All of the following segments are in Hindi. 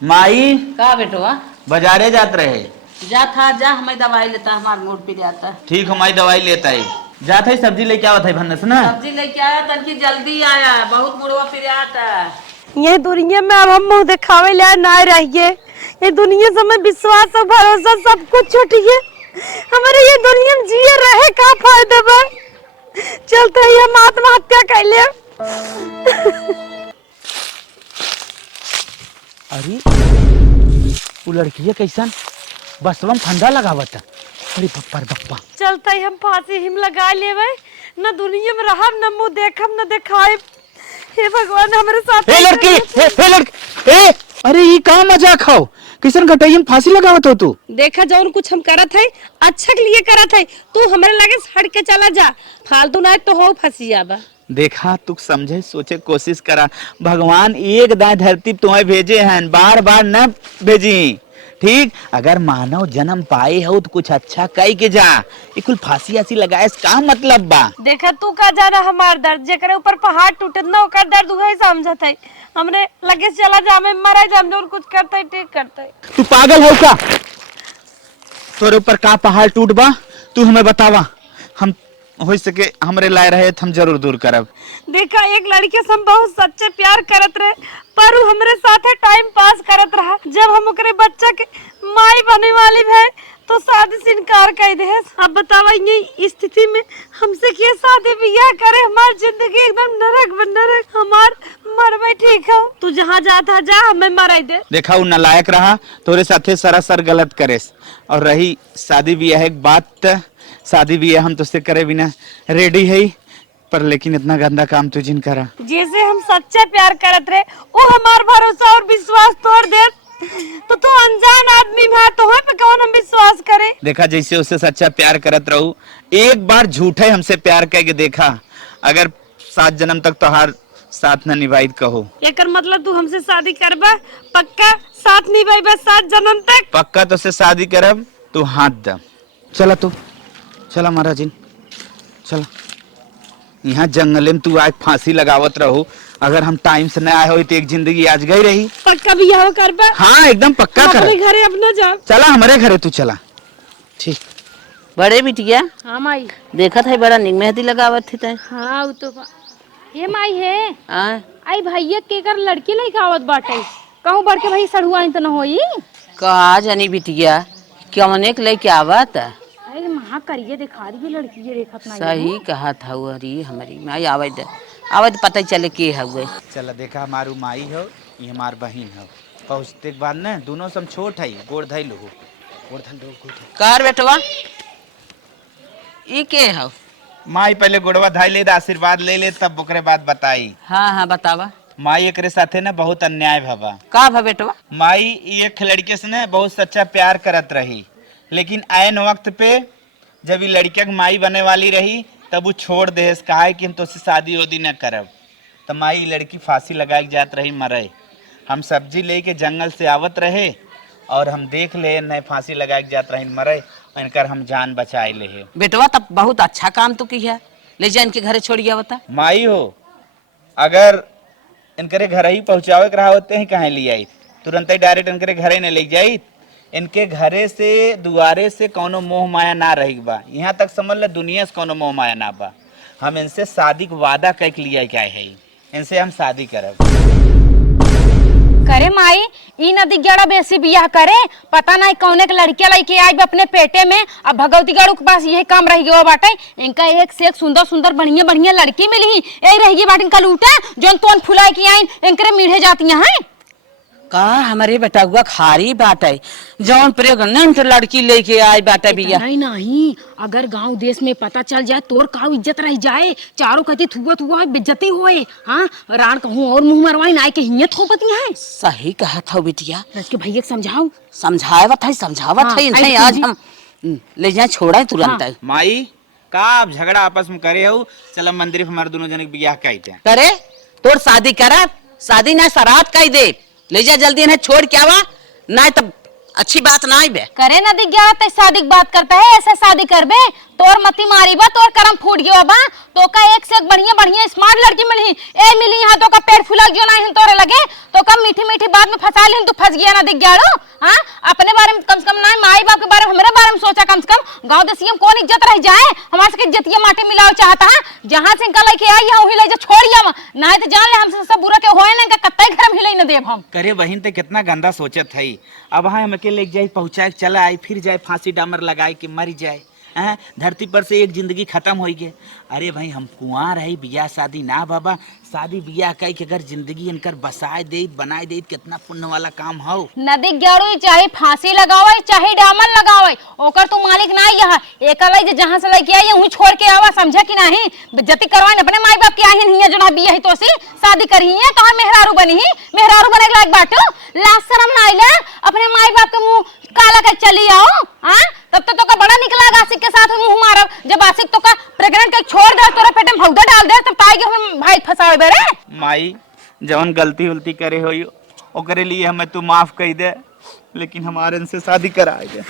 माई का बेटवा बाजारे जात रहे। जा था जा हमें दवाई लेता हमार मूड पे जाता। ठीक हमारी दवाई लेता है। जात है सब्जी लेके आवत है भन्नस ना। सब्जी लेके आया तनकी जल्दी आया बहुत मुड़वा फिर आता। ये दुनिया में अब हम मुंह दिखावे ले ना रहिए। ये दुनिया से हमें विश्वास और भरोसा सब कुछ छूटिए। हमारे ये दुनिया में जिए रहे का फायदा बा। चलते ही हम आत्महत्या कर ले। अरे वो लड़की कैसन बसवम फंदा लगावत। अरे बप्पा रे बप्पा। चलते ही हम फांसी हिम लगा लेवे। न दुनिया में रहब न मुंह देखब न दिखाए। हे भगवान हमारे साथ। ए लड़की ए लड़की ए अरे ये का मजाक खाओ किसन घटाई में फांसी लगावत हो तू। देखा जौन कुछ हम करत है अच्छा के लिए करत है। तू हमारे लगे हट के चला जा फालतू ना तो हो फंसिया बा। देखा तू समझे सोचे कोशिश करा। भगवान एक दाएं धरती तुम्हें भेजे हैं बार बार न भेजी। ठीक अगर मानव जन्म पाए हो तो कुछ अच्छा कह के जा। ये कुल फांसी ऐसी लगाए का मतलब बा। देखा तू का जाना हमार दर्द जेकरे ऊपर पहाड़ टूटत ना ओकर दर्द उहे समझत है। हमरे लगे चला जा में मरा जा हम जोन कुछ करते ठीक करते। तू पागल हो का तोरे ऊपर का पहाड़ टूट बा तू हमें बतावा। हम हो सके हमरे लाए रहे हम जरूर दूर करब। देखा एक लड़के से हम बहुत सच्चे प्यार करत रहे पर वो हमरे साथे टाइम पास करत रहा। जब हम ओकरे बच्चा के माई बने वाली है तो शादी से इनकार कर दे। अब बतावा ये स्थिति में हमसे के शादी बियाह करे। हमार जिंदगी एकदम नरक बन नरक। हमार मरवे ठीक है तू जहाँ जाता जा हमें मराई दे। देखा वो नालायक रहा तोरे साथे सरासर गलत करे। और रही शादी ब्याह एक बात शादी ब्याह हम तुझसे करे बिना रेडी है पर लेकिन इतना गंदा काम तू जिन करा। जैसे हम सच्चे प्यार करत रहे वो हमार भरोसा और विश्वास तोड़ दे तो तू अनजान आदमी में तो पे कौन हम विश्वास करे। देखा जैसे उससे सच्चा प्यार करत रहू एक बार झूठे हमसे प्यार करके देखा अगर 7 जन्म तक तोहार साथ न निभाई कहो। एकर मतलब तू हमसे शादी करबा पक्का साथ निभाईबा 7 जन्म तक। पक्का तो से शादी करब तू हाथ द। चला तू चला महाराज चला। यहाँ जंगले में तू आज फांसी लगावत रहो। अगर हम टाइम से न आए हो तो एक जिंदगी आज गई रही। पक्का बियाह करबा। हाँ एकदम पक्का कर। अपने घरे अपना जा। चला हमारे घरे तू चला। ठीक बड़े बिटिया हाँ माई। देखा था बड़ा निक मेहंदी लगावत थी तय। हाँ वो तो ये माई है आ आई भैया के कर लड़की लेके आवत बाटे कहूँ बढ़ के भाई सड़ुआ तो न होई। कहा जानी बिटिया क्यों के लेके आवत। अरे महा करिए दिखा रही लड़की ये देखत नहीं। सही कहा था वो अरे हमारी माई आवत आवत पता चले के हुए। चला देखा हमारू माई हो ये हमार बहन हो। पहुँचते के बाद न दोनों सब छोट है गोड़ धैल हो गोड़ धैल कर बेटवा ई के हो। माई पहले गोड़वा धाई ले आशीर्वाद ले ले तब ओकरे बाद बताई। हाँ हाँ बतावा। माई एकरे साथे न बहुत अन्याय भवा। का भा बेटवा। माई एक लड़के से न बहुत सच्चा प्यार करत रही लेकिन आयन वक्त पे जब ये लड़किया की माई बने वाली रही तब वो छोड़ दे कहा कि हम तो शादी वादी न करब। तो माई लड़की फांसी लगा के जात रही मरे। हम सब्जी लेके जंगल से आवत रहे और हम देख ले न फांसी लगा के जात रही मरे इनकर हम जान बचाए ले। बेटवा तब बहुत अच्छा काम तो किया ले जा इनके घरे छोड़ गया बता। माई हो अगर इनके घर ही पहुँचावे के रहा होते हैं कहाँ ले आई तुरंत ही डायरेक्ट इनके घरे न ले जाई। इनके घरे से दुआरे से कोनो मोह माया ना रही बा। यहाँ तक समझ ले दुनिया से कोनो मोह माया ना बा। हम इनसे शादी का वादा कर लिया क्या है इनसे हम शादी करब। करे माई ई नदी गड़ा बेसी बियाह करे पता नहीं कौने के लड़किया लेके आई अपने पेटे में। अब भगवती गढ़ के पास यही काम रह गया बाटे इनका एक से एक सुंदर सुंदर बढ़िया बढ़िया लड़की मिली यही रह गई बाटे इनका लूटा जो तोन फुला की आई इनकरे मीढ़े जाती हैं। का हमारे बेटा हुआ खारी बाटे जौन प्रेग्नेंट लड़की लेके आई बाटे बिया। नहीं नहीं अगर गांव देश में पता चल जाए तोर का इज्जत रह जाए चारों कहते थुआ बेइज्जती होए। हाँ रान कहूँ और मुंह मरवाई ना के हियत थोपती है। सही कहा था बिटिया के भैया समझाओ समझावत है नहीं आज हम ले जाए छोड़ा तुरंत। माई का आप झगड़ा आपस में करे हो चल मंदिर में हमारे दोनों जने ब्याह कहते हैं करे तोर शादी करा शादी ना सरात कह दे ले जा जल्दी इन्हें छोड़ के आवा ना तब अच्छी बात ना आई बे। करे ना दिख गया तो शादी की बात करता है, ऐसे शादी करबे तोर मती मारी बा, तोर करम फूट गयो बा। तो का एक से एक बढ़िया बढ़िया स्मार्ट लड़की मिली ए मिली यहाँ, तो का पेड़ फुला गयो नहीं तोरे लगे, तो का मीठी मीठी बात में फंसा ली, तू फंस गया ना दिख गया रो। हां अपने बारे में कम से कम ना माई बाप के बारे में हमारे बारे में सोचा, कम से कम गांव देसी में कौन इज्जत रह जाए, हमारे से इज्जतिया माटी मिलाओ चाहता है। जहां से इनका लेके आई है वही ले जा छोड़िया ना, तो जान ले हमसे सब बुरा के होए ना, का कत्ते घर में हिलाई न देब हम। करे बहन ते कितना गंदा सोचत है। अब हाँ हम अकेले लेके जाए पहुंचाए चला आई, फिर जाए फांसी डामर लगाए कि मर जाए। हैं धरती पर से एक जिंदगी खत्म हो गई। अरे भाई हम कुंवार है, बियाह शादी ना बाबा, शादी बियाह कई के अगर जिंदगी इनकर बसाए दे बनाए दे कितना पुण्य वाला काम हो। नदी ग्यारो चाहे फांसी लगावे चाहे डामन लगावे, ओकर तो मालिक ना यह एकला जे जहां से लेके आई हूं छोड़ के आवा, समझा कि नहीं। बेइज्जती करवाए अपने माई बाप के आई हिया जना बियाह तो सी शादी करी है, कहां मेहरारू बनी ही, मेहरारू बने लायक बाटो। लाज शर्म ना आइला अपने माई बाप के मुंह काला कर चली आओ। हां तब तो का बड़ा निकला आशिक के साथ मुंह मारब, जब आशिक तो का प्रेग्नेंट के छोड़ दे तोरा पेट में भौदा डाल दे, तब ताई के हम भाई फसावे बेरे। माई जवन गलती उल्टी करे हो ओकरे लिए हमें तू माफ कर दे, लेकिन हमारे इनसे शादी कराए दे।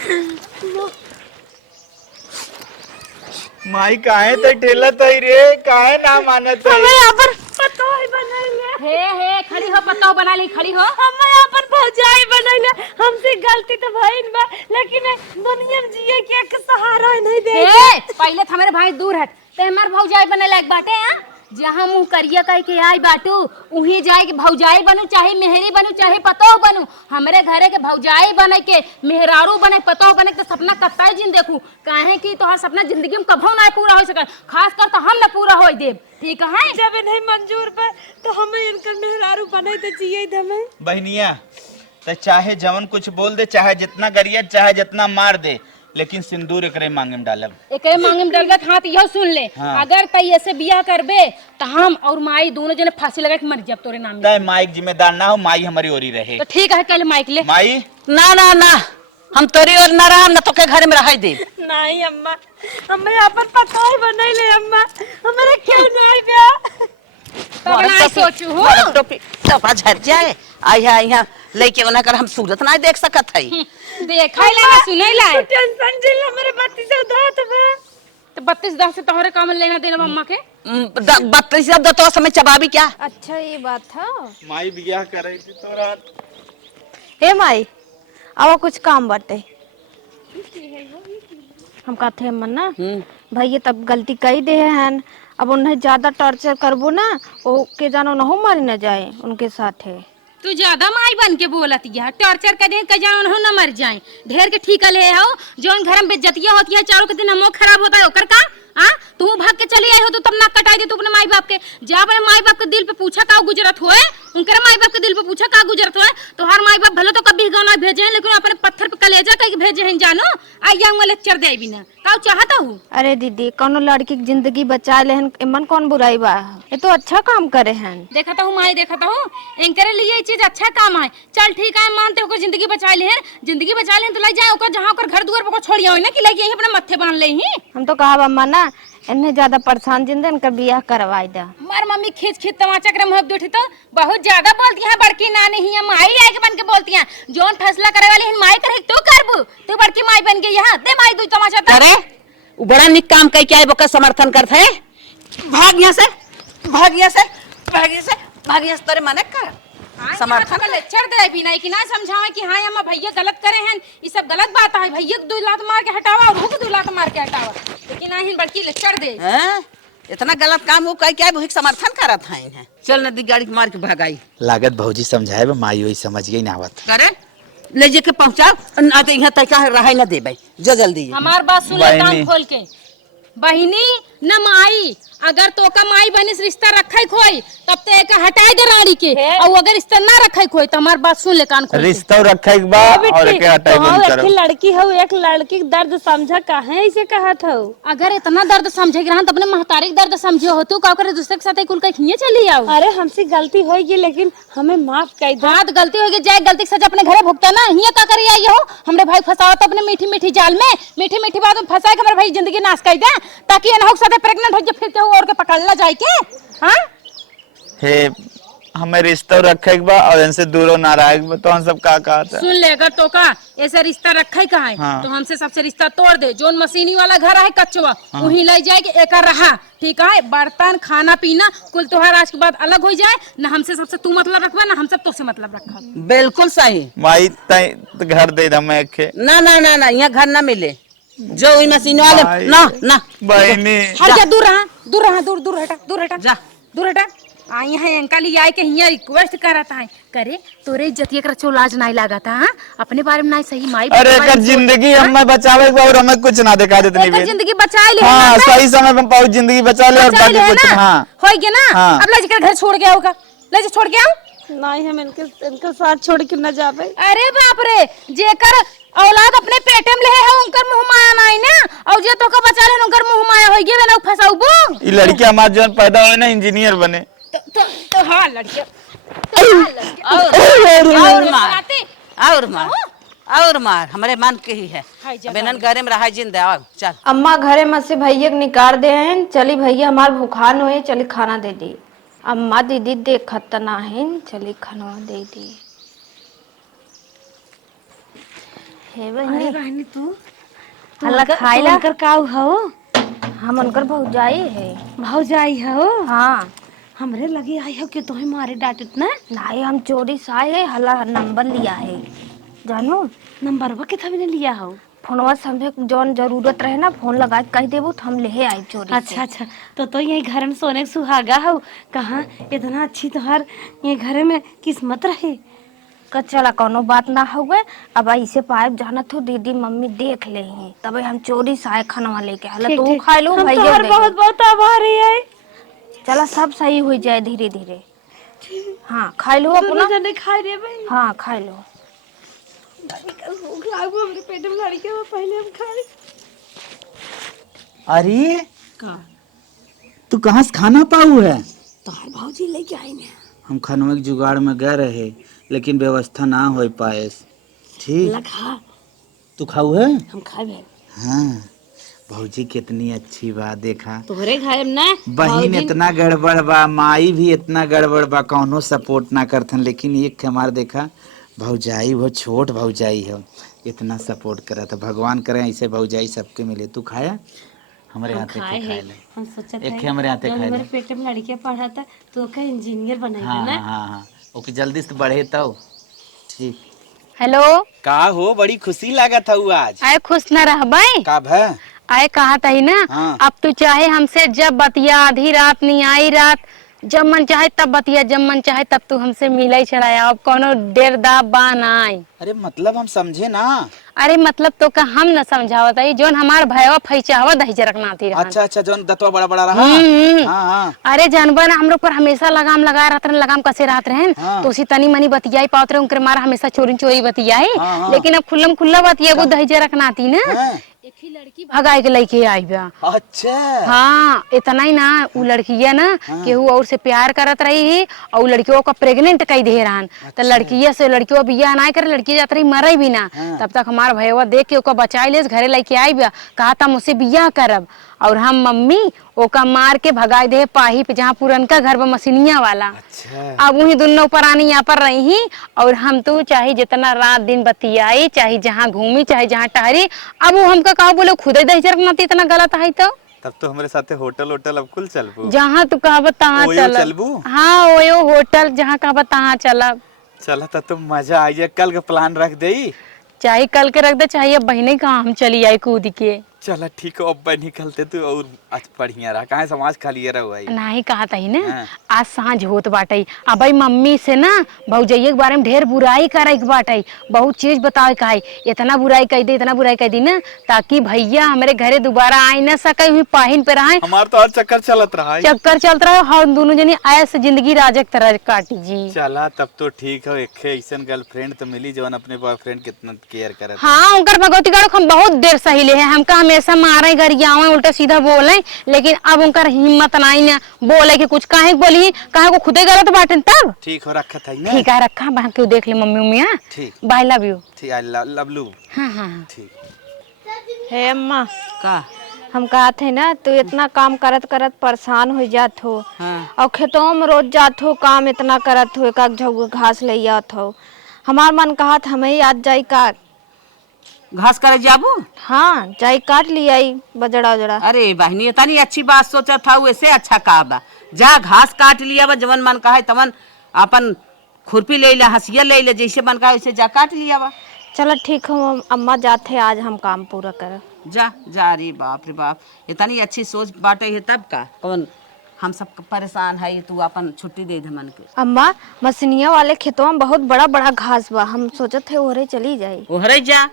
माई काहे तो ठेलत है रे, काहे ना मानत है। हमें यहाँ पर पतोही बनाइले, हे खड़ी हो, पत्ता बना ली, खड़ी हो। हमें यहाँ पर भौजाई बनाइले, हमसे गलती तो भइल बा, लेकिन दुनिया में जिए के एक सहारा नहीं दे। हे पहले तो हमारे भाई दूर हट, ते हमार भौजाई बने लायक बाटे। हां जहां मुंह करिया कह के आई बाटू उही जाए के भौजाई बनू, चाहे मेहरी बनू चाहे पतोह बनू। हमरे घरे के भौजाई बने के मेहरारू बने पतोह बने के सपना कत्ता जिन देखू, काहे कि तोहर सपना जिंदगी में कभो ना पूरा हो सके, खास कर तो हम ना पूरा होई देब। ठीक है जब नहीं मंजूर बा तो हमें इनका मेहरारू बने तो चाहिए हमें। बहनिया तो चाहे जवन कुछ बोल दे, चाहे जितना गरिया चाहे जितना मार दे, लेकिन सिंदूर एकरे मांगे में डालब। एकरे मांगे में डालबे हां तो यह सुन ले। हाँ। अगर तई ऐसे बियाह करबे तो हम और माई दोनों जने फांसी लगा के मर जाब तोरे नाम में। तय माइक जिम्मेदार ना हो, माई हमारी ओरी रहे। तो ठीक है कल माइक ले। माई ना ना ना हम तोरी और ना रहा, ना तो के घर में रह दे। नहीं अम्मा, हमें यहाँ पर पतोही बनाइले अम्मा, हमारे क्यों नहीं बा। तब ना सोचू हो टोपी टोपा झर जाए आया यहाँ लेके ओना कर हम सूरत ना देख सकत है। देखै ला ना सुनै ला, तू टेंशन जिल हमारे 32 दांत बा। तो 32 दांत से तोहरे काम लेना देना मम्मा के। 32 शब्द तो समय चबाबी क्या। अच्छा ये बात था। माई बियाह करे थी तो रात हे माई अब कुछ काम बाटे, हम कहते हैं मन्ना भैया तब गलती कई दे हैं, अब उन्हें ज्यादा टॉर्चर करबो ना ओके जानो न हो मर न जाए उनके साथ है। तू ज्यादा माई बन के बोलत है, टॉर्चर करे के जान हो न मर जाए, ढेर के ठीक ले हो। जोन घर में बेइज्जतियां होती है चारों के दिन हमो खराब होता है, ओकर का हां तू भाग के चली आई हो तो तब ना कटाई दे तू अपने माई बाप के। जा अपने माई बाप के दिल पे पूछा का गुजरत होए, उनके माई बाप के दिल पे पूछा का गुजरत होए। तो हर माई बाप भले तो कभी गाना भेजे हैं, लेकिन अपने पत्थर पे कलेजा कहीं भेजे हैं जानो। आई जाऊंगा लेक्चर दे बिना का चाहता हूं। अरे दीदी कोनो लड़की की जिंदगी बचा लेहन एमन कौन बुराई बा, ये तो अच्छा काम करे हैं। देखता हूँ माई देखता हूँ, इनके लिए ये चीज अच्छा काम है। चल ठीक है मानते हो जिंदगी बचा ले, जिंदगी बचा ले तो ले जाए ओकर जहां ओकर घर दुआर पर छोड़िया हो ना कि लेके यहीं अपने मत्थे बांध ले ही। हम तो कहा अम्मा ना इन्हें ज्यादा परेशान जिंदे इनका बियाह करवाई दे। मार मम्मी खींच खींच तमाचा कर मुंह उठी तो बहुत ज्यादा बोलती है, बड़की नानी ही माई आई के बन के बोलती है। जोन फैसला करे वाली माई करे तू करबू, तू बड़की माई बन गई यहाँ दे माई दू तमाचा तो। अरे वो बड़ा निक काम कई क्या है समर्थन करते है। भाग यहाँ से भाग यहाँ से भाग यहाँ से भाग यहाँ से तोरे मने कर समर्थन का लेक्चर दे भी नहीं कि ना समझावे कि हां हम भैया गलत करे हैं, ये सब गलत बात है। भैया दो लात मार के हटावा और दो लात मार के हटावा, लेकिन ना हिन बड़की लेक्चर दे। हैं इतना गलत काम वो कई क्या है समर्थन करत है। चल नदी गाड़ी मार के भगाई लागत भौजी समझाए माई वही समझ गई ना आवत करे ले जे के पहुंचाओ ना तो यहाँ तक रहे ना दे भाई जो जल्दी। हमार बात सुन ले कान खोल के, बहिनी न माई अगर तो का माई बहनी से रिश्ता रखे खोई तब तो एक हटाई दे रानी के, और अगर रिश्ता ना रखे खोई तो हमार बात सुन ले कान खोल के। रिश्ता रखे के बाद और के हटाई बंद करो। लड़की हो एक लड़की का दर्द समझा काहे ऐसे कहत हो। अगर इतना दर्द समझे कि तो अपने महतारी दर्द समझे हो तू का करे दूसरे के साथ कुल कहीं खिए चली आओ। अरे हमसे गलती होगी लेकिन हमें माफ कर दो। हाँ तो गलती होगी, जाए गलती के सजा अपने घरे भुगता ना, हिया का करी आई हो। हमरे भाई फंसाओ तो अपने मीठी मीठी जाल में, मीठी मीठी बात में फंसाए के हमारे भाई जिंदगी नाश कर दे, ताकि अनहोक साथे प्रेग्नेंट हो जाए फिर के और के पकड़ ला जाए के। हां हे हमें रिश्ता रखे के बा और इनसे दूर ना रहे के बा, तो हम सब का था। सुन ले, अगर तो का ऐसे रिश्ता रखा ही कहा है हाँ। तो हमसे सबसे रिश्ता तोड़ दे। जोन मशीनी वाला घर है कच्चवा वहीं ले जाए के एक रहा, ठीक है? बर्तन खाना पीना कुल त्योहार आज के बाद अलग हो जाए ना। हमसे सबसे तू मतलब रखबा ना हम सब तो से मतलब रखा। बिल्कुल सही। माई तई तो घर दे हमें के ना ना ना ना, यहाँ घर ना मिले। जो हुई मशीन वाले भाई। ना ना बहनी हट जा, दूर रहा, दूर रहा, दूर दूर हटा, दूर हटा, जा। दूर हटा। आई है अंकल ही आए के हिया रिक्वेस्ट करता है करे तोरे इज्जतिया कर चो लाज नहीं लागता। हां अपने बारे में नहीं सही माई। अरे कर जिंदगी हमें बचावे के और हमें कुछ ना दिखा देते नहीं। जिंदगी बचा ले। हाँ सही समय पे पाऊ जिंदगी बचा ले और बाकी कुछ हाँ हो गया ना। हाँ। अब ले घर छोड़ के आओगा, ले जा छोड़ के आओ। नहीं हम इनके साथ छोड़ के न जाबे। अरे बाप रे, जेकर औलाद अपने पेटे में ले है उनकर मुंह माया नहीं ना, और जे तो का बचा ले उनकर मुंह माया हो गए ना फसाऊबो। ये लड़की हमार जन पैदा होए ना इंजीनियर बने तो हाँ लड़के और मार और मार हमारे मन के ही है। बेनन घरे में रहा जिंदा। आओ चल। अम्मा घरे में से भैया के निकाल दे हैं। चली भैया हमार भूखान होए, चली खाना दे दी। अम्मा दीदी देखत ना है, चली खाना दे दी। हे बहनी बहनी तू हल्ला खाइला उनकर काऊ हो? हम उनकर भौजाई है। भौजाई हो? हाँ हमरे लगे आई हो कि तुम्हें मारे डांटत ना। नहीं हम चोरी से आए है, हल्ला नंबर लिया है जानू। नंबरवा कितना भी लिया हो? फोनवा से हमें जौन जरूरत रहे ना फोन लगा के कह देबो तो हम ले आई चोरी से। अच्छा अच्छा, तो यही घर में सोने के सुहागा हो। कहाँ इतना अच्छी तोहर ये घर में किस्मत रहे। चला कोनो बात ना हुए। अब ऐसे पाइप जाना तो दीदी मम्मी देख ले हैं, तब हम चोरी से आए खाना लेके। हला ठीक, तू ठीक। खा लो हम भैया तोहर दे बहुत दो। बहुत आभारी है। चला सब सही हो जाए धीरे धीरे। हाँ खा लो अपना। जने खाई रे भाई। हाँ खा लो। भूख लागो हमरे पेट में लड़के में पहले हम खाए। अरे का तू कहाँ से खाना पाऊ है? तोहर भौजी लेके आई ने। हम खनवे के जुगाड़ में गए रहे लेकिन व्यवस्था ना हो पाए। ठीक लगा तू खाऊ है? हम खाए। हाँ भौजी कितनी अच्छी बात देखा। तोहरे खाए ना। बहन इतना गड़बड़ बा, माई भी इतना गड़बड़ बा, कौनो सपोर्ट ना करथन। लेकिन एक हमार देखा भौजाई वो छोट भौजाई है, इतना सपोर्ट करा था। भगवान करे ऐसे भौजाई सबके मिले। तू खाया? हमारे हाथ के खाए ले। हम सोचा एक हमारे हाथ खाए मेरे ले। पेट में लड़के पढ़ा था तो का इंजीनियर बनाएगा हाँ ना। हाँ हाँ ओके जल्दी से बढ़े तो ठीक। हेलो, का हो बड़ी खुशी लागत है आज। आए खुश न रहबाई। का भै आए कहा था ना। हाँ। अब तू चाहे हमसे जब बतिया, आधी रात नहीं आई रात, जब मन चाहे तब बतिया, जब मन चाहे तब तू हमसे मिले चलाया। अब कोनो देर दाब बा नाई। अरे मतलब हम समझे ना। अरे मतलब तो का हम न समझावत है जोन हमार भयवा फैचावा दही जरकनाती रहा। अच्छा अच्छा जोन दतवा बड़ा बड़ा रहा। हाँ हाँ अरे जानवर हम लोग पर हमेशा लगाम लगा रहते हैं, लगाम कसे रहते हैं। हाँ। तो उसी तनी मनी बतियाई पावत रहे उनके मारा हमेशा चोरी चोरी बतियाई। हाँ, हाँ। लेकिन अब खुल्लम खुल्ला बतिया वो दही जरकनाती ना। हाँ। एक ही लड़की भगाए के लेके आई बा। अच्छा हाँ इतना ही ना, वो लड़किया ना केहू और से प्यार करत रही और उ लड़कियों को प्रेग्नेंट कई दे रहन। तो लड़किया से लड़कियों बियाह ना करे, लड़की जात रही मरे भी ना। तब तक हमार भैया देख के ओका बचाई ले घरे लेके आई बा। कहा था मुझसे बियाह करब और हम मम्मी ओका मार के भगाई दे पाही पे जहाँ पुरनका घर बा मशीनिया वाला। अच्छा अब वही दोनों परानी यहाँ पर रही और हम तो चाहे जितना रात दिन बतियाई, चाहे जहाँ घूमी, चाहे जहाँ टहरी। अब वो हमका कहा बोले खुद ही दही जरकनाती इतना गलत है तो तब तो हमारे साथे होटल होटल अब कुल चलबू। जहाँ तू कहा तहाँ ओयो चलब। चलबू? हाँ ओयो होटल जहाँ कहा तहाँ चलब। चला तब तो मजा आ जाए। कल का प्लान रख दे। चाहे कल के रख दे, चाहे अब बहने कहा हम चली आई कूद के। चला ठीक है अब भाई निकलते तू और आज बढ़िया रहा। कहाँ समाज खाली रहा हुआ है। नहीं कहा था ही ना। हाँ। आज सांझ होत बाटे। अब भाई मम्मी से ना भौजैया के बारे में ढेर बुराई करे के बाटे, बहुत चीज बतावे का है। इतना बुराई कह दे, इतना बुराई कह दी ना ताकि भैया हमारे घरे दोबारा आई ना सके, हुई पाहिन पे रहे। हमार तो और चक्कर चलत रहा है। चक्कर चलता रहे हम दोनों जनी ऐसे जिंदगी राजक तरह काटी जी। चला तब तो ठीक है। एक ऐसा गर्लफ्रेंड तो मिली जो अपने बॉयफ्रेंड कितना केयर करे। हाँ उनकर भगवती गाड़ो हम बहुत देर सही ले हैं। हमका हमेशा मारे गरियावे उल्टा सीधा बोले, लेकिन अब उनकर हिम्मत नहीं ना बोले कि कुछ काहे बोली, काहे को खुदे गलत बाटे। तब ठीक हो रखा था ना। ठीक है रखा बहन क्यों देख ले मम्मी उम्मी। हाँ ठीक बाय लव यू। ठीक आई लव यू। हाँ हाँ हाँ। ठीक हे अम्मा का हम कहा थे ना तू इतना काम करत करत परेशान हो जात हो। हाँ। और खेतों में रोज जात हो, काम इतना करत हो, एक झग घास ले आत हो। हमार मन कहा था हमें आज जाई का घास करे जाबू। हाँ जाई काट लिया बजड़ा उजड़ा। अरे बहनी इतनी अच्छी बात सोचा था, वैसे अच्छा कहा बा। जा घास काट लिया बा, जवन मन कहा तवन अपन खुरपी ले ला, हंसिया ले ले, जैसे मन कहा वैसे जा काट लिया बा। चलो ठीक हो अम्मा, जाते आज हम काम पूरा कर। जा जा रे बाप रे बाप, इतनी अच्छी सोच बाटे है तब का कौन हम सब परेशान है, तू अपन छुट्टी दे दे मन के। अम्मा मसनिया वाले खेतों में बहुत बड़ा बड़ा घास बा, हम सोचत थे ओहरे चली जाए। ओहरे जा,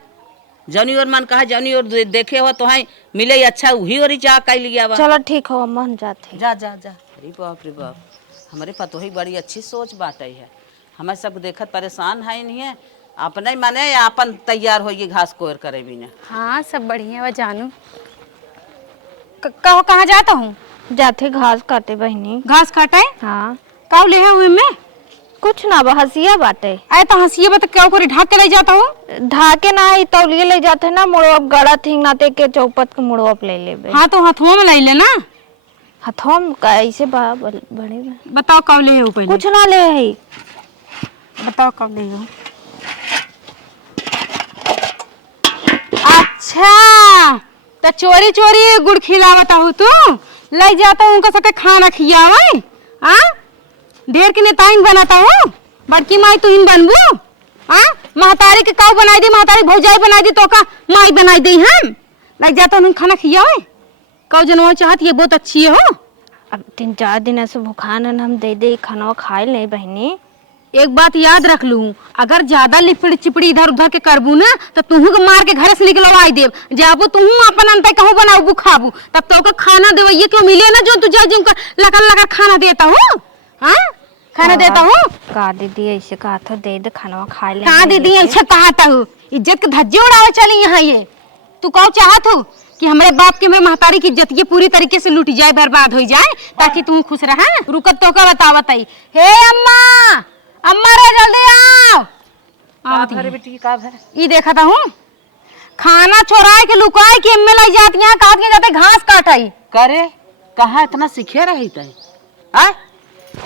जौनी और मन कहा जौनी और देखे हो तो है मिले अच्छा वही और जा कर लिया बा। चलो ठीक हो अम्मा, हम जाते। जा जा जा। अरे बाप रे बाप, हमारे पतो ही बड़ी अच्छी सोच बाटे है। हमें सब देखत परेशान है नहीं है, अपने मने अपन तैयार होइए घास कोर करे भी ना। हाँ सब बढ़िया बा जानू। कहो कहाँ जाता हूँ? जाते घास काटे बहनी। घास काटे? हाँ। काऊ ले हुए में कुछ ना बा, हंसिया बाटे। आए तो हंसिए बा, तो क्या करे ढाक के ले जाता हूँ? ढाके ना ही तौलिए ले जाते ना, मुड़वा गड़ा थी नाते के चौपत के मुड़वा ले ले। हाँ तो हथुआ में ले लेना। हथों कैसे बड़े बा। बताओ कब ले हो पहले? कुछ ना ले है। बताओ कब ले हो। अच्छा तो चोरी चोरी गुड़ खिलावता हूँ तू, ले जाता हूँ उनका साथे खाना खियावे। हाँ ढेर के नेताइन बनाता हूँ, बड़की माई तू ही बनबू। हाँ महतारी के काऊ बनाई दी, महतारी भौजाई बनाई दी, तो का माई बनाई दी हम। लग जाता हूँ खाना खियावे। काऊ जनवा चाहत ये बहुत अच्छी हो। अब 3-4 दिन ऐसे भूखान हम दे दे खाना खाए ले बहनी। एक बात याद रख लू, अगर ज्यादा लिपड़ी चिपड़ी इधर उधर के करबू ना तो तुहू के मार के घर से निकलवाई देव। जाबू तुहू अपन अंत कहूँ बनाबू खाबू, तब तो खाना देवे ये क्यों मिले ना जो तुझे जिनका लगा लगा खाना देता हूँ। हाँ खाना देता हूँ। का दीदी ऐसे कहा था दे दे खाना खाए ले। कहाँ दीदी अच्छा कहता हूँ, इज्जत के धज्जे उड़ावे चली यहाँ ये। तू कहो चाहत हो कि हमारे बाप के मेरे महतारी की इज्जत ये पूरी तरीके से लूट जाए, बर्बाद हो जाए, ताकि तुम खुश रहे। रुकत तो का बतावत आई। हे अम्मा, अम्मा रे जल्दी आओ। अरे बेटी का है ये देखा था हूँ खाना छोड़ाए के लुकाए के एम्मे लाई जाती यहाँ काट के जाते घास काटाई करे। कहाँ इतना सीखे रही थे?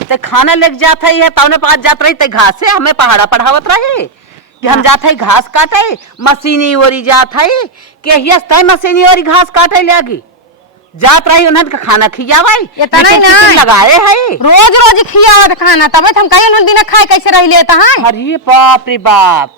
ते खाना लेके जात है तौने पास जात रही ते घास से हमें पहाड़ा पढ़ावत रहे कि हम जात है घास काटे, मशीनी ओरी जात है के हियस तय मशीनी ओरी घास काटे लेगी जात रही, उन्हन का खाना खियावाई इतना ही ना लगाए है। रोज रोज खियावत खाना, तब हम कहीं उन्होंने दिन खाए कैसे रह लेता है। अरे बाप रे बाप,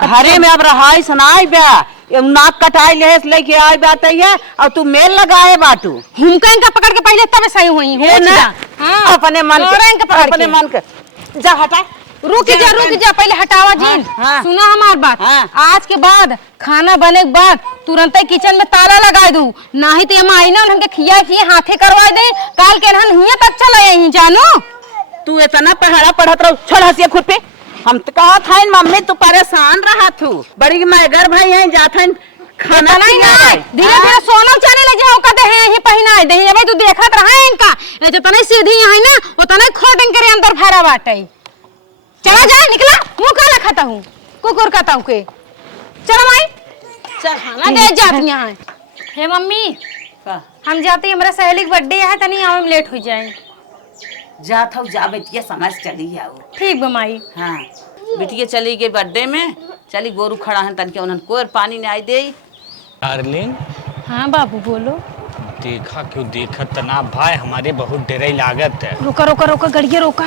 घरे में अब रहाई सुनाई बा, नाक कटाई लेके आई बात है और तू मेल लगाए बाटू। हुमका इनका पकड़ के पहले तब सही हुई हो ना। हाँ, अपने मन के अपने मन के जा हटा। रुक जा पहले हटावा जी। हाँ। सुना हमार बात। हाँ। आज के बाद खाना बने के बाद तुरंत ही किचन में ताला लगा दू, नहीं तो हम आई ना उनके खिया हाथे करवा दे, काल के हिया तक चला यही जानो। तू इतना पहाड़ा पढ़त रहो, छोड़ हंसिया खुद पे। हम तो कहा था मम्मी तू परेशान रहा तू, बड़ी मैगर भाई है जात है खाना नहीं ना धीरे धीरे सोना चाने ले जाओ कहते हैं यही पहना दे भाई। तू देखत रहा है इनका जितना सीधी है ना उतना खोटन करे अंदर भरा बाटे। चला जा निकला, मुंह काला खाता हूँ कुकुर खाता हूँ के। चलो भाई चल खाना दे जाती हैं। हे मम्मी हम जाते हैं, हमारा सहेली का बर्थडे है, तनी आवे में लेट हो जाए। जात हो जा बेटिया समझ चली आओ। ठीक बा माई। हाँ बेटिया चली गई बर्थडे में, चली गोरू खड़ा है तन के उन्हन कोई पानी नहीं आई दे। डार्लिंग हाँ बाबू बोलो। देखा क्यों देखत तना भाई, हमारे बहुत डरे लागत है। रोका रोका रोका गड़िया रोका।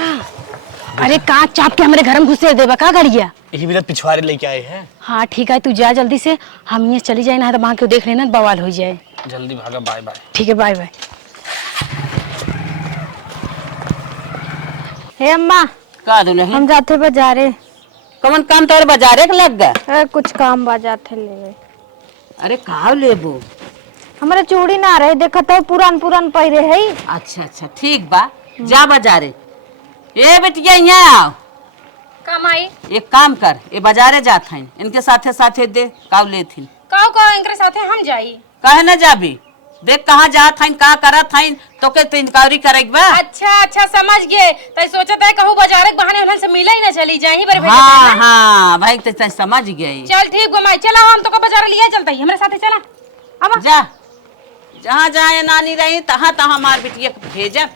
अरे का चाप के हमारे घर में घुसे देवा का गड़िया। यही भी पिछवाड़े लेके आए हैं। हाँ ठीक है, तू जा जल्दी से, हम ये चली जाए ना तो वहाँ क्यों देख लेना बवाल हो जाए। जल्दी भागा, बाय बाय। ठीक है बाय बाय। हे अम्मा का दुल्हन हम जाते बाजारे। कौन काम तोरे बाजारे के लग गए? कुछ काम बाजाते ले। अरे कहा लेबू? हमारे चूड़ी ना रहे, देखा तो पुरान पुरान पहिरे है। अच्छा अच्छा ठीक बा, जा बाजारे। ए बेटिया यहाँ आओ। काम आई एक काम कर, ये बाजारे जात हैं, इनके साथे साथे दे काव लेथिन। काऊ का इनके साथे हम जाई। कहे न जाबी, देख कहाँ जात हैं का करत हैं, तो के तो इंक्वायरी करेक बा। अच्छा अच्छा समझ गए, तो सोचत है कहूँ बाजार के बहाने उन्हन से मिले ही ना चली जाए ही बड़े। हाँ हाँ भाई तो समझ गई। चल ठीक बा माई, चला हम तो का बाजार लिया चलता ही हमारे साथे चला। अब जा जहाँ जहाँ नानी रही तहाँ तहाँ हमार बिटिया के भेजब।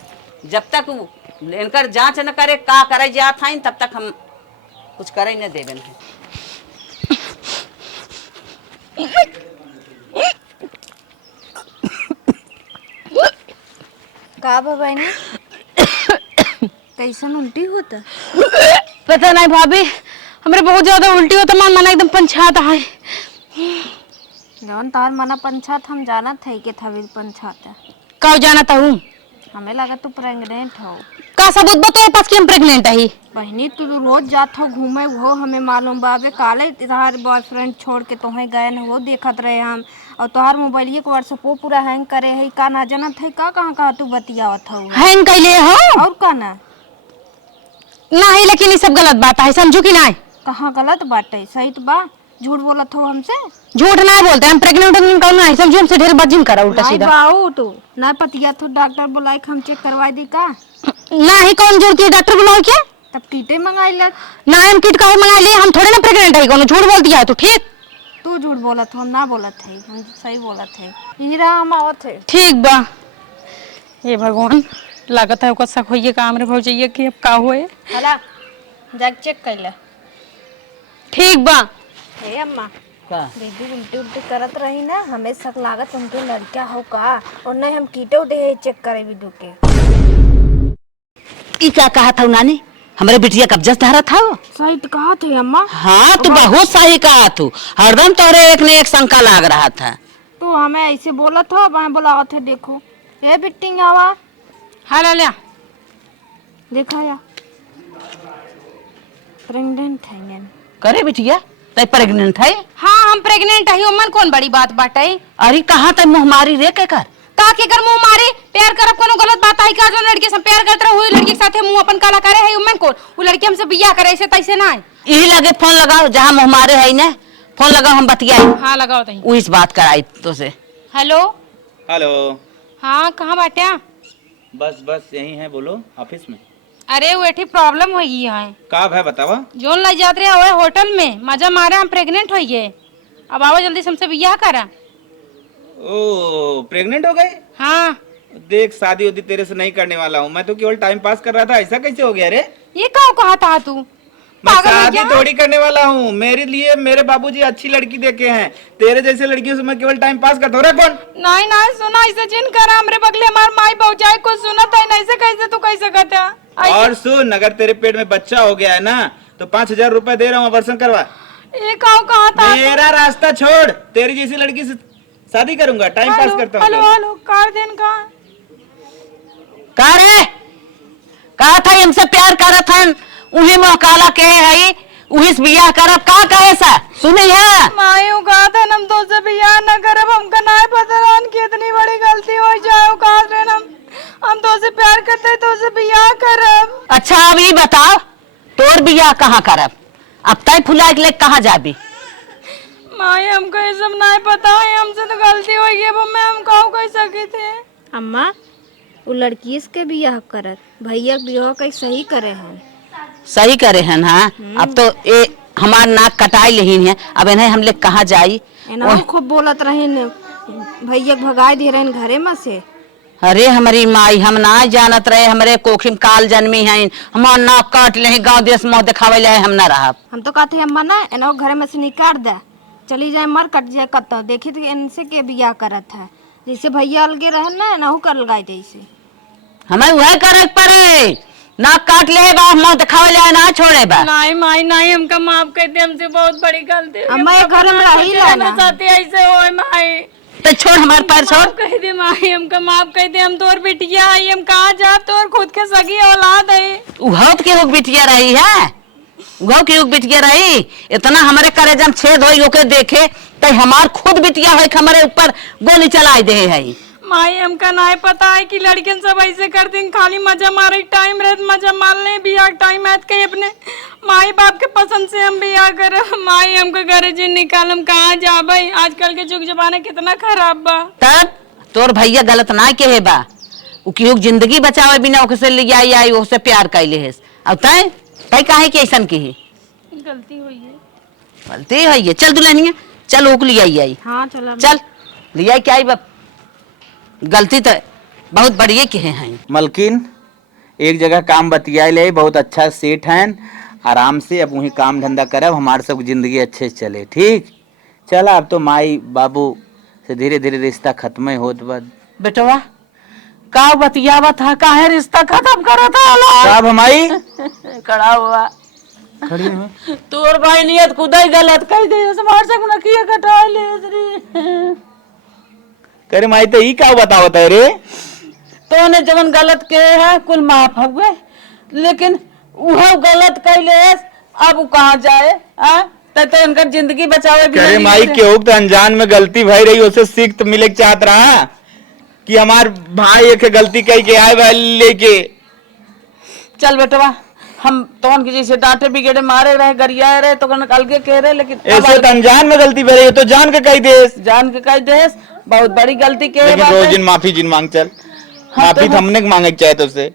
जब तक वो इनकर जांच न करे का करे जात हईन तब तक हम कुछ करे न देवन है। का बहनी कैसन उल्टी होता? पता नहीं भाभी, हमरे बहुत ज्यादा उल्टी होता, मन मन एकदम पंचायत है। जौन तार मना पंचायत हम जाना थे कि थवी पंचायत का जाना था हूँ, हमें लगा तू प्रेग्नेंट हो। का सबूत बताओ पास कि हम प्रेग्नेंट है। बहनी तू तो रोज जात हो घूमे, वो हमें मालूम बाबे काले तुम्हारे बॉयफ्रेंड छोड़ के तुम्हें गए न, वो देखत रहे हम। और तुम्हार मोबाइल को व्हाट्सएप पूरा हैंग करे है, का ना जानत है का कहाँ कहाँ तू बतियावत हो। हैंग कैले हो और का ना नहीं, लेकिन ये सब गलत बात है, समझू कि नहीं? कहाँ गलत बाटे, सही तो बा। झूठ बोलत हो हमसे? झूठ नहीं बोलते हम, प्रेग्नेंट नहीं समझू, हमसे ढेर बजिम करा उल्टा नहीं सीधा। बाऊ तू ना पतिया तो डॉक्टर बुलाए हम चेक करवा दी का। नहीं कौन जरूरत है डॉक्टर बुलाओ क्या? तब कीटे मंगाई लग। ना हम किट का मंगा लिए, हम थोड़े ना प्रेग्नेंट है, कौन झूठ बोल दिया है तू। ठीक तू झूठ बोलत हो, हम ना बोलत है, हम सही बोलत है। यही रहा हम आवत है। ठीक बा। ये भगवान, लागत है ओकर शक होइए काम रे भौजैया कि अब का होए। हला जाके चेक कर ले। ठीक बा। हे अम्मा का दीदी उल्टी उल्टी करत रही ना, हमें शक लागत हमके लड़का हो का। और नहीं हम कीटे उठे चेक करे भी डुके। ई क्या कहा था नानी, हमारे बिटिया कब्जा धारा था वो। सही तो कहा थे अम्मा। हाँ तू बहुत सही कहा तू, हरदम तोरे एक न एक शंका लाग रहा था। तो हमें ऐसे बोला था, मैं बोला थे देखो ये बिट्टी आवा। हाँ ला लिया। देखा या प्रेग्नेंट है। करे बिटिया तय प्रेग्नेंट है? हाँ हम प्रेग्नेंट है, मन कौन बड़ी बात बाटे। अरे कहाँ तय मुँह मारी रे के कर का के कर मुंह मारे, प्यार करब कोनो गलत बात है का? जो लड़के से प्यार करत रहे हुई लड़की के साथे मुंह अपन काला करे है, मन कौन वो लड़की हमसे बियाह करे ऐसे तैसे ना। यही लगे फोन लगाओ जहाँ मुँह मारे है ना, फोन लगाओ हम बतियाई। हाँ लगाओ तई। वो इस बात कराई तो से। Hello hello. हाँ कहाँ बाटे? बस बस यही है, बोलो ऑफिस में। अरे वो एठी प्रॉब्लम हो गई है। का है बतावा। जोन लाई जात रहे हुए होटल में मजा मारे, हम प्रेग्नेंट हो गए। अब आओ जल्दी से हमसे बियाह करा। ओ प्रेग्नेंट हो गए? हाँ देख शादी उदी तेरे से नहीं करने वाला हूँ, मैं तो केवल टाइम पास कर रहा था। ऐसा कैसे हो गया रे? ये कहाँ कहा था तू? मैं पागल है शादी क्या? थोड़ी करने वाला हूँ, मेरे लिए मेरे बाबूजी अच्छी लड़की देखे हैं। तेरे जैसे लड़कियों से मैं केवल टाइम पास करता हूँ। रे कौन? नहीं नहीं सुना ऐसे जिन करा, हमरे बगले हमार माई पहुंचाए कुछ सुनत है नहीं से कैसे तू कैसे कहता? और सुन, अगर तेरे पेट में बच्चा हो गया है ना तो 5,000 रुपए दे रहा हूँ, अबॉर्शन करवा। ये कहा था? मेरा रास्ता छोड़, तेरी जैसी लड़की से शादी करूंगा, टाइम पास करता हेलो हूँ। हेलो कार दिन का कहा रे कहा था हमसे प्यार करत हन, उन्हें मुँह काला कहे है, उही से बियाह करब का कहे सा सुनी है? मायू कहा था हम तो से बियाह न करब, हमका ना पता रहन कि इतनी बड़ी गलती हो जाए। कहा थे हम तो से प्यार करते तो से बियाह करब। अच्छा अब ये बताओ तोर बियाह कहाँ करब? अब तय फुला के ले कहाँ जाबी? माई हमको ये सब नहीं पता है, हमसे तो गलती हो गई। अब मैं हम कहूँ कह सके थे। अम्मा वो लड़की इसके बियाह करत, भैया बियाह कई सही करे हैं। सही करे हैं हाँ। अब तो ये हमार नाक कटाई लेहिन है, अब इन्हें हम लोग कहाँ जाई? एना खूब बोलत रहे भैया भगाए दे रहे घरे में से। अरे हमारी माई हम ना जानत रहे, हमारे कोखिम काल जन्मी है, हमार नाक काट ले गाँव देश मुँह दिखावे ले हम ना रहा। हम तो कहते अम्मा ना एना घरे में से निकाल दे, चली जाए मर कट जाए कत। देखी तो इनसे के बियाह करत है, जैसे भैया अलगे रहे ना एना कर लगाए जैसे। हमें वह करे पड़े, नाक काट ले बा मुँह दिखावे ले ना छोड़े बा। नहीं माई नहीं, हमका माफ कर दे, हमसे बहुत बड़ी गलती। अम्मा ये घर में रही रहना। साथी ऐसे होए माई, तो छोड़ हमारे पैर छोड़। कह दे माई, हमका माफ कर दे। हम तोर बिटिया आई, हम कहाँ जा, तोर खुद के सगी औलाद है। उघौत के हुक बिटिया रही है, उघौ की हुक बिटिया रही। इतना हमारे करेजम छेद होई ओके देखे तो हमार खुद बिटिया है हमारे ऊपर गोली चलाई दे है। माई हमका नहीं पता है कि लड़कियन सब ऐसे करती, खाली मजा मारे टाइम रहत मजा मार ले, बियाह टाइम आत के अपने माई बाप के पसंद से हम बियाह कर। माई हमको घर जिन निकाल, हम कहाँ जा भाई? आजकल के जुग जमाना कितना खराब बा। तब तोर भैया गलत ना कहे बा, उकी जिंदगी बचावे बिना ओके ले आई ओसे प्यार कैले है। अब तय तय काहे कि ऐसन की गलती हुई है, गलती है। चल दुल्हनिया चल ओक ले आई। हाँ चलो चल ले आई क्या आई बाप। गलती तो बहुत बढ़िया के हैं। मलकिन एक जगह काम बतिया ले, बहुत अच्छा सेठ हैं, आराम से अब वहीं काम धंधा करब, हमारे सब जिंदगी अच्छे से चले। ठीक चला, अब तो माई बाबू से धीरे धीरे रिश्ता खत्म ही होत बद। बेटवा का बतियावा था, काहे रिश्ता खत्म करा था साहब हमारी खड़ा हुआ खड़ी है। तोर भाई नियत खुदा ही गलत कह दे, समार से न किया कटा ले रे। करे माई तो ई का बतावत है रे? तोने जवन गलत के है कुल माफ हुए, लेकिन वह गलत कैले अब वो कहाँ जाए? तो उनका जिंदगी बचावे भी करे नहीं माई है। के तो अनजान में गलती भई रही, उसे सीख तो मिले के चाहत रहा कि हमार भाई एक गलती कही के आए भाई लेके। चल बेटवा, हम तोन की जैसे डांटे बिगड़े मारे रहे, गरियाए रहे तो अलगे कह रहे, लेकिन ऐसे तो अनजान में गलती भई रही, तो जान के कही देस। जान के कह दे बहुत बड़ी गलती के लेकिन बात रोज है। दिन माफी जिन मांग चल, हाँ, माफी तो तो हमने मांगे के चाहे तो उसे।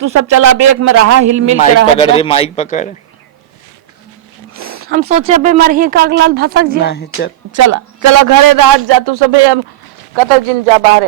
तू सब चला बेग में रहा, हिल मिल के माइक रहा पकड़ जा। दे, माइक पकड़। हम सोचे अबे मरही कागलाल भसक जी। नहीं चल चला चला घरे रह जा, तू सब अब कत जिन जा बाहर।